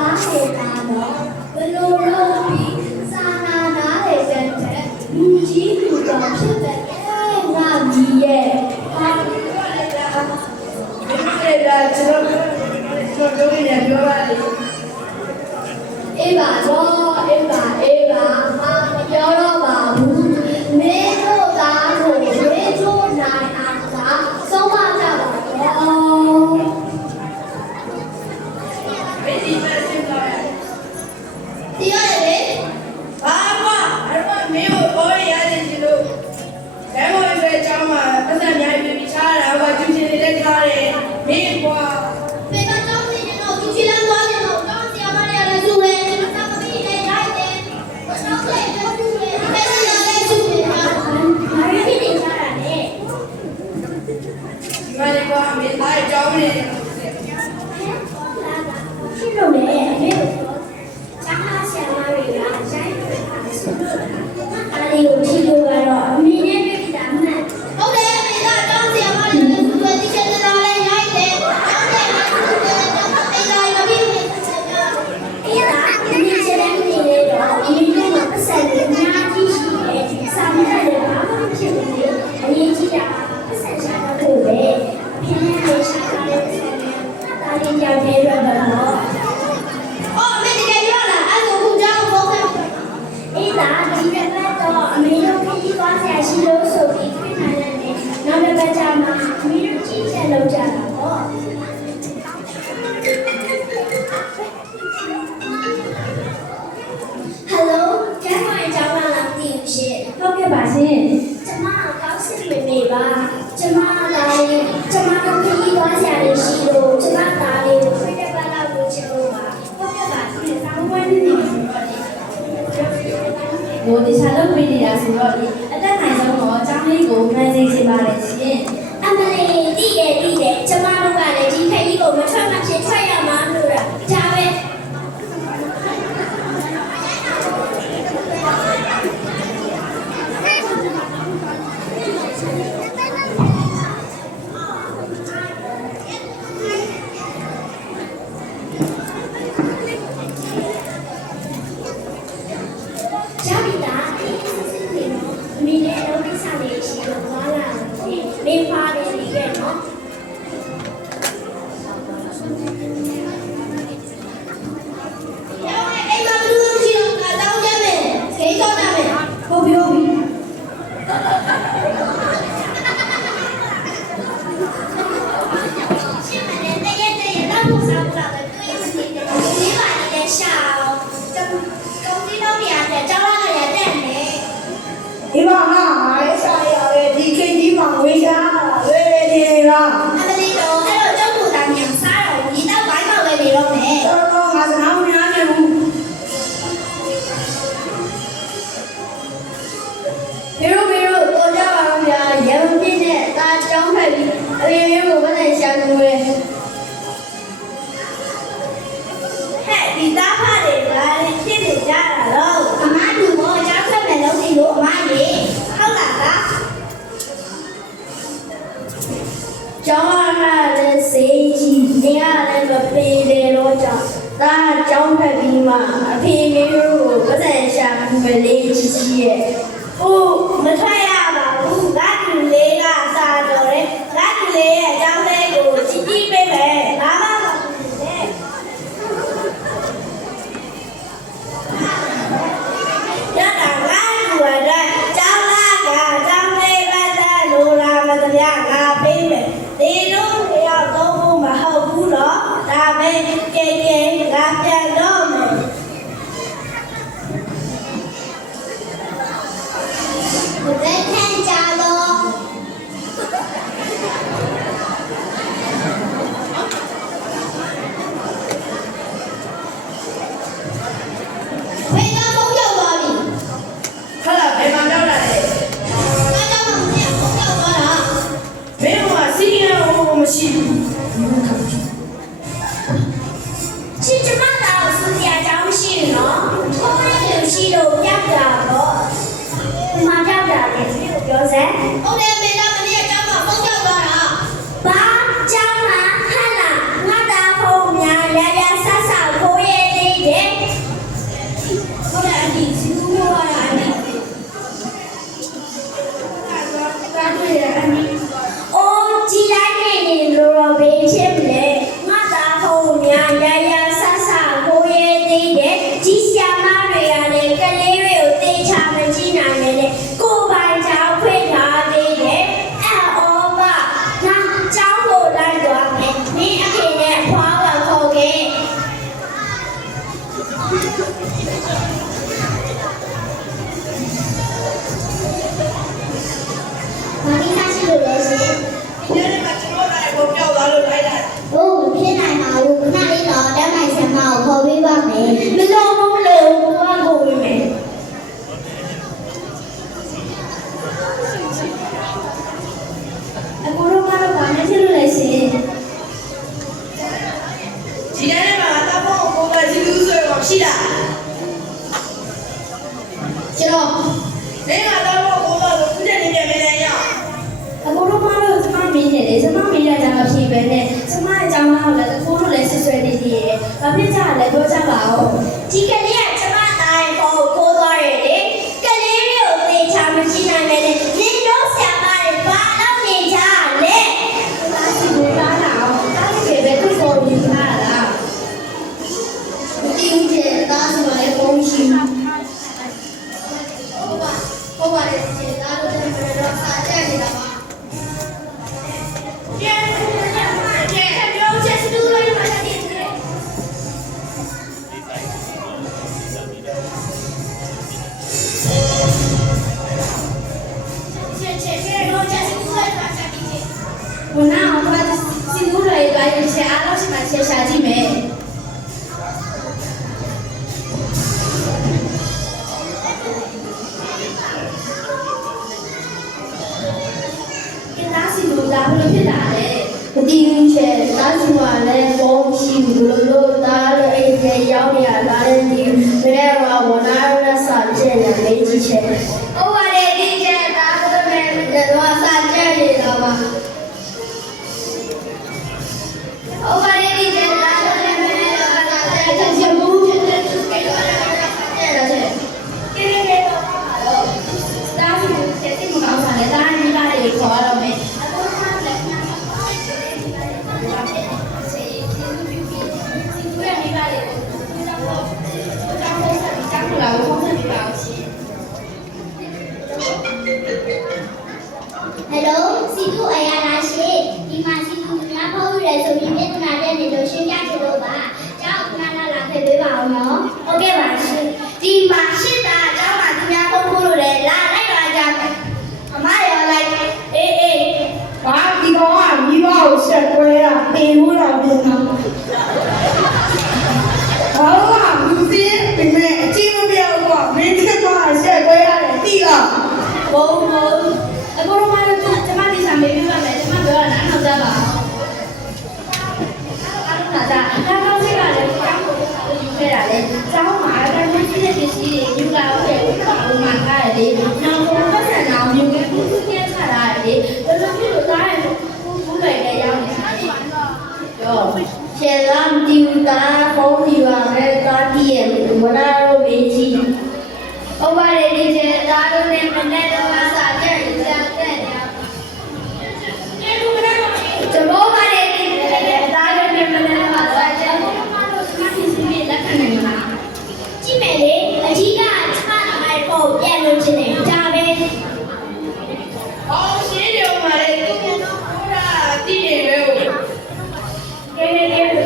သားနေတာတော့ဘလို့လို့ပြီးစာနာနာတဲ့တဲ့လူကြီးလူတော်ဖြစ်တဲ့ငါကြီးရဲ့ဟာအဲ့ဒါကျွန်တော်တို့နေပြောပါလေအေးပါတော့အေးပါဟာမပြောတော့ပါဘူးမင်းတို့သားတို့ဝေးချိုးနိုင်အောင်သာဆုံးမကြပါတော့မင်းဒီမှာရှင်းပါရတရားလေဘာမှအဲ့တော့မင်းကိုပေါ်ရတယ်ဒီလိုလမ်းပေါ်ရဲ့အကြောင်းမှာပတ်သက်များပြီးချားတာဟိုကကျူးချင်းလေးထားတယ်မင်းကွာဖေကတော့နေတော့ကျူးချင်းလမ်းသွားနေတော့တောင်းစီရမရလည်းစုရဲအသာမပြီးနေလိုက်တယ်ဘာလို့လဲပြောပြီးနေပဲလည်းစုနေတာဘာရဖြစ်နေကြတာလဲဒီမှာလေကွာမင်းသားအကြောင်းနေတယ်ရှိလို့လေအမေတို့ကျန်းမာဆရာမတွေကရိုင်းတွေ့တာဆိုတော့အားလေးကိုကြည့်လို့ကတော့အမေနဲ့တွေ့တာမှန်ဟုတ်တယ်အမေကတောင်းဆရာမတွေနဲ့သူတို့တိကျနေတာလဲရိုက်တယ်ဟုတ်တယ်အမေကတိုင်းမပြီးနေအေးလားဒီနေ့ချက်တဲ့နေ့လေးတော့ဒီနေ့မှာပတ်စံတွေအများကြီးရှိတယ်စာမရတယ်ဘာမှဖြစ်နေတယ်အရေးကြီးတာပတ်စံရှာတော့ပဲအဖေနဲ့လေးရှာတာလည်းပတ်စံတွေတားရင်ကြောက်သေးတော့တော့အော်မင်းတကယ်ပြောလားအဲ့ဒါကိုကြောက်ဖို့ခဲ့အေးလားဒီတစ်ပတ်တော့အမေတို့ခကြီးသွားဆရာရှိလို့ဆိုပြီးခွင့်နိုင်တယ်နောက်တစ်ပတ်ကျမှအမေတို့ကြည့်ချက်လုပ်ကြတာပေါ့ဟယ်လိုကျန်းမာရေးကြောင်းလာလားမသိဘူးရှင်ဟုတ်ကဲ့ပါရှင်ကျမကောင်းစစ်မေပါကျမသားလေးကျမတို့ခကြီးသွားဆရာလေးရှိလို့ကျမသားလေးကိုခွင့်တစ်ပတ်လောက်လုပ်ချင်လို့ပါဟုတ်ကဲ့ပါရှင်စောင်းဝဲနေတယ်ဟိုဒီစားလုပ်ပေးနေတာဆိုတော့ဒီအတက်နိုင်ဆုံးတော့အကြောင်းလေးကိုမှန်သိစေပါလေရှင်အမလေးတည်တယ်ကျမတို့ကလည်းဒီခက်ကြီးကိုမထွက်မဖြစ်ထွက်ရမှာလို့ဒါပဲမေဖားတယ်ဒီကဲနော်ရောအိမ်မှာဘယ်လိုရှိတော့ကတောင်းကြမယ်ခေးတော့မယ်ဟုတ်ပြီရှင်းမနေတည့်တော့ဘုရားဘုရားပဲတွေ့စီတယ်ဒီပါနဲ့ရှောင်းကောင်းဒီတော့နေရတယ်ကြောက်ရရတယ်နဲ့ဒီမှာငါလည်းရှာရရတယ်ဒီခေတ်ကြီးမှာဝေးရှာဝေးနေလားအမလီတော့အဲ့တော့ကျောင်းကိုတိုင်းညစားတော့ဒီတော့ဘိုင်းမှာပဲနေတော့မယ်တော့ငါစနားမများနေဘူးမေရိုတော့ကြပါဦးဗျာရံပြင်းနဲ့တာကျောင်းဖက်ပြီးအရင်ရုပ်ကိုမနိုင်ရှာလို့ပဲဟဲ့ဒီသားဖတ်တယ်ဒါလည်းဖြစ်နေကြတာတော့အမတူတော့ကျောင်းဖက်မယ်လို့ဒီလိုအမကြီးဟုတ်လားလားကျောင်းကလည်းစေးကြီးနေရလည်းမပေးတယ်တော့ကြောင့်ဒါကျောင်းဖက်ပြီးမှအဖေမေရိုကိုမနိုင်ရှာမလေးကြီးကြီးရဲ့မထွက်ရပါဘူးငါ့လူလေးကစားတော့တယ်ငါ့လူလေးရဲ့အကြောင်းလေးကိုကြည့်ကြည့်ပေးမယ်ဘာမှမဖြစ်နဲ့ရတာငါ့လူအတွက်ကျောင်းလာကကျောင်းလေးပတ်သက်လို့လာမသမျှငါပေးမယ်ဒီလိုရောက်တော့မဟုတ်ဘူးတော့ဒါပဲကဲငါပြန်တော့မယ်ဘယ်ထန်ကြတော့ဘယ်တော့ရောက်သွားပြီခလာဘယ်မှာရောက်လာလဲငါကြောင့်မင်းရောက်သွားတာမင်းကစီးရဲမရှိဘူးချစ်ချမတာကိုစူးစရာအကြောင်းမရှိဘူးနော်ဘုရားလူရှိလို့ပြောက်တာတော့ဒီမှာပြောက်တာလေပြောစမ်းဟုတ်တယ်မေလာမနေ့ကကျောင်းမှာဖုန်းရောက်သွားတာဘာကျောင်းမှာဟဲ့လားငါသားဖုန်းများရရဆဆဖိုးရဲ ဟုတ်တယ်အန်တီစီကူမောရတာအန်တီကားတွေ့ရအန်တီအိုးကြည်လိုက်နေလို့တော့ဘေးဖြစ်လေငါသားဖုန်းများရရဆဆကိုရဲသေးတယ်ကြီးဆရာမတွေကလည်းကလေးတွေကိုတေချာမကြည့်နိုင်နဲ့ကိုပိုင်ကြောင်ဖွင့်ထားသေးတယ်အော်ပါငါကျောင်းကိုလိုက်သွားမယ်နင်းအဖေနဲ့ဖွားပါခေါ်ခဲ့ဘာလို့သားရှိလို့လဲရှင် ဒီနေ့မှကျွန်တော်လည်းကိုပြောက်သွားလို့လိုက်တာ ။ဟုတ်မဖြစ်နိုင်ပါဘူး။ခဏလေးတော့တန်းနိုင်ဆံမကိုခေါ်ပေးပါမယ်။မလို့မလို့ဘာကိုဝင်မယ်။အခုတော့ကတော့ဘာနဲ့ဖြစ်လို့လဲရှင် ဒီနေ့မှတာဖို့ကိုကဒီလူဆိုတော့ရှိတာ ။ကျွန်တော် နေမှာတာဖို့ကိုတော့ခုတည်းနေပြန်နေရအောင် အခုတော့ကတော့ကျမမင်းနေတယ်ကျမမင်းရကြမှာဖြစ်ပဲနဲ့ကျမအကြောင်းသားကိုလည်းကိုတို့လည်းဆွဆွဲနေသေးရဲ့ဘာဖြစ်ကြလဲပြောကြပါဦး ဒီကလေးကကျမတိုင်းပေါ်ကိုသွားတယ်လေ။ကလေးတွေကိုသေချာမရှိနိုင်မယ်လေ။နင်တို့ဆရာမတွေဘာလုပ်နေကြလဲ ဒါစီကိုတားလာအောင်တားနေပဲသူ့ပေါ်ပြီးထားတာ ။မသိဘူးကျသားဆိုလည်းပုံရှိမှာ။ဟုတ်ပါတယ်ကျသားတို့လည်းဘယ်တော့စာကြက်နေတာပါ။ ပြန်ပြောချက်စတူလို့ရမှာတည်းချက်တော့ချက်စတူလို့ရမှာတည်း ဝန်နာအောင်ကစီကူတွေပါရင်ချက်အားလို့ရှိမှချက်ရှာကြည့်မယ်ဒါစီလူဒါဘယ်လိုဖြစ်တာလဲ မတည်ဘူးချက်သားစီမှာလည်းဘောရှိဘူးလို့သားလည်းအိမ်ထဲရောက်နေရတာလည်းဒီဘယ်တော့ဝန်နာရစာချက်နဲ့မေးကြည့်ချက်ဟုတ်ပါတယ်ဒီချက်သားတို့လည်းတော့စာချက်နေတော့ပါဟုတ်ပါတယ်ဒီချက်သားတို့လည်းတော့စာချက်ချက်ဘူးချက်ချက်ပြီးတော့ချက်တော့ချက်ကိလေသာတော့ ဒါစီကိုချက်တိမကောင်းတာလေဒါမိသားတွေခေါ်ရတော့မယ်ဟယ်လိုစီတူအရာလားရှင်ဒီမှာစီတူများဖောက်ရဆိုပြီးမြေတနာတဲ့နေလို့ရှင်းပြချင်လို့ပါကျောင်းခဏလာခဲ့ပေးပါအောင်နော်ဟုတ်ကဲ့ပါရှင်ဒီမှာရှင်းတာကျောင်းမှာသူများဖုန်းဖို့လို့လေလာလိုက်ပါကြမယ်အမရောလိုက်အေးအေး ဘာဒီကောင်ကမိဘကိုဆက်ကွဲတာပေလို့တော့ပြင်တော့ဘာလို့ကလူစင်းပြင်မဲ့အချင်းမပြောဘူးကမင်းကမှဆက်ကွဲရတယ်တိလား ဘုံဘုံအခုတော့မှကျမဒီစာမေးပြပါမယ်ကျမပြောတာနားထောင်ကြပါအားလုံးကဒါတော့စိတ်ကလည်းကျောင်းကိုယူခဲ့တာလေကျောင်းမှာအဲ့ဒါမျိုးရှိတဲ့ပစ္စည်းတွေယူလာတော့တယ်ဥပမာဥမာကားရလေနောက်ဘုံပတ်စံအောင်ယူခဲ့ဘူးသူကျဲချတာလေဘယ်လိုဖြစ်လို့သားရဘူးလွယ်တဲ့ရောက်နေတာလေပြော ကျန်လာဒီတာဖုန်းဒီပါမဲ့တာတီးရဲ့ဝနာရောမေးကြည့်ဟုတ်ပါတယ်ဒီကျသားတို့နဲ့မနေ့တော့စာချက်ရတဲ့ကျွန်တော်ကလည်းဒီသားတို့နဲ့မနေ့တော့စာချက် အခုတော့မှတော့ကျမဒီစီးလက်ခံနိုင်မှာ ကြည့်မယ်လေအကြီးကကျမအမိုက်ပေါ်ပြန်လို့ချင်တယ်ဒါပဲ အော်ရှင်းတယ်မှာလေသူကတော့တိနေပဲ ကဲ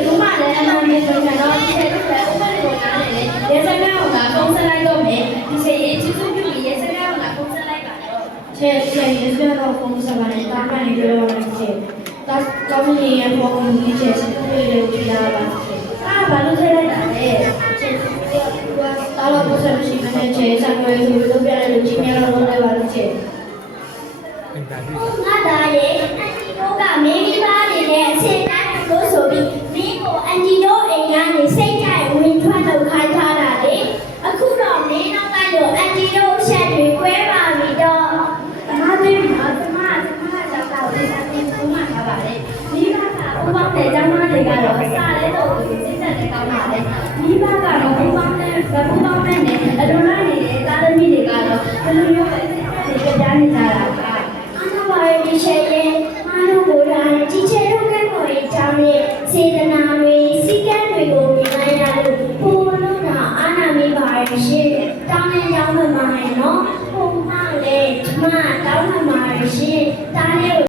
လူမလည်းအမှန်တကယ်ဆိုတော့ဒီချက်တွေဥပဒေကိုနားလည်လေရဲစခန်းကဖုန်းဆက်လိုက်တော့မယ်ဒီချက်ရေးချစ်စုပြုပြီးရဲစခန်းကဖုန်းဆက်လိုက်ပါတော့ချက်ရဲစခန်းကဖုန်းဆက်ပါတယ်တာမှန်နေပြောရမယ်ချက်ဒါကောင်းကြီးရဲ့ဖုန်းကြီးချက်စုပြုလေးကိုပြရပါအားဘာလို့ဆက်လိုက်တာလဲချက်တာလို့ပုံစံရှိမှန်းချက်ဆက်ရွယ်ဆိုလို့ပြရတယ်လို့ကြီးများတော့လုပ်လိုက်ပါလို့ချက် ငါသားရဲ့အန်တီတို့ကမင်းကြီးပါနေတဲ့အစင်တန်းလို့ဆိုပြီးမင်းကိုအန်တီတို့အိမ်ကနေစိတ်ကြိုက်ဝင်ထွက်လုပ်ခိုင်းထားတာလေအခုတော့မင်းတော့ကလို့အန်တီတို့ချက်တွေကွဲပါပြီတော့ ဒါမှမဟုတ်ကျမကြောက်တာကိုသိတယ်ဘုံမှာထားပါလေမိဘကဘုံပေါင်းတဲ့ကျမတွေကတော့စားလဲတော့စိတ်သက်နဲ့ကောင်းပါလေမိဘကတော့ဘုံပေါင်းတဲ့နဲ့အ တောင်းနဲ့တောင်းမှမှာရယ်နော်ပုံမှန်လေမတောင်းမှမှာရယ်ရှင်တားလေး